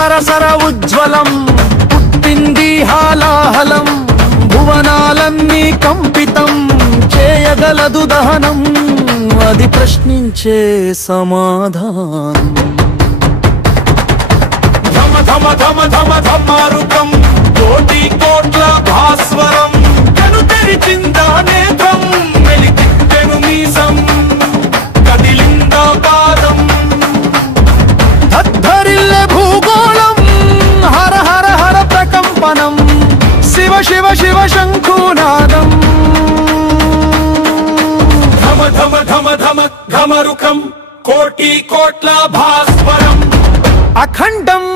సరసర ఉజ్వలం పుట్టింది హాలాహలం భువనాలన్నీ కంపితం చేయగలదు దహనం అది ప్రశ్నించే సమాధానం ధమ ధమ ధమ ధమ ధమారుకం కోటి కోట్ల భాస్వరం కను తెరిచిందా నేత్రం వెలితిప్పెను మీసం కదిలిందా పాదం ధరిల్లె భూగోళం హర హర హర ప్రకంపనం శివ శివ శివ శంఖునాదం ధమ ధమ ధమ ధమ ధమరుకం కోటి కోట్ల భాస్వరం అఖండం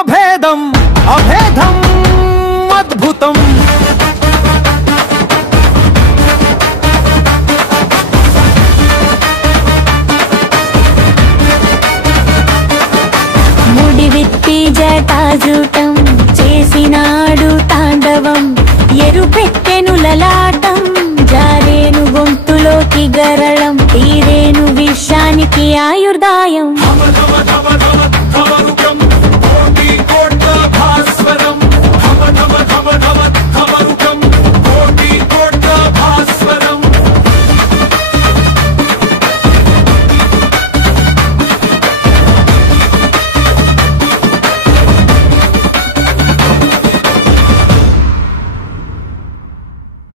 అభేదం అభేదం అద్భుతం ముడి విప్పి జటాజూటం చేసినాడు తాండవం ఎరుపెట్టెను లలాటం జారేను గొంతులోకి గరళం తీరేను విషానికి